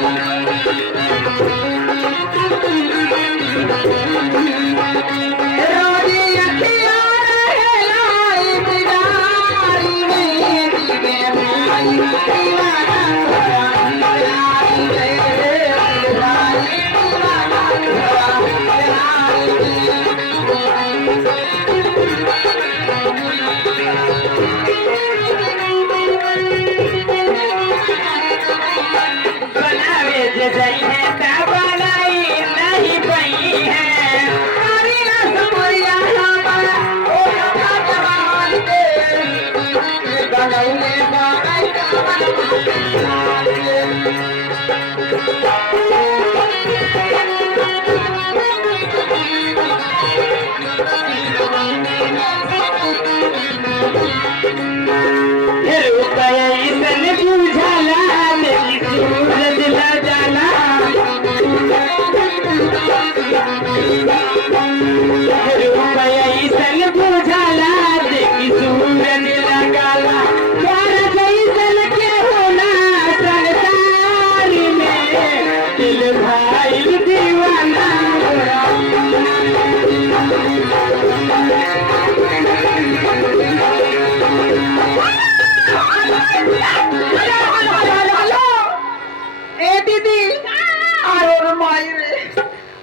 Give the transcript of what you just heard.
ད� ད�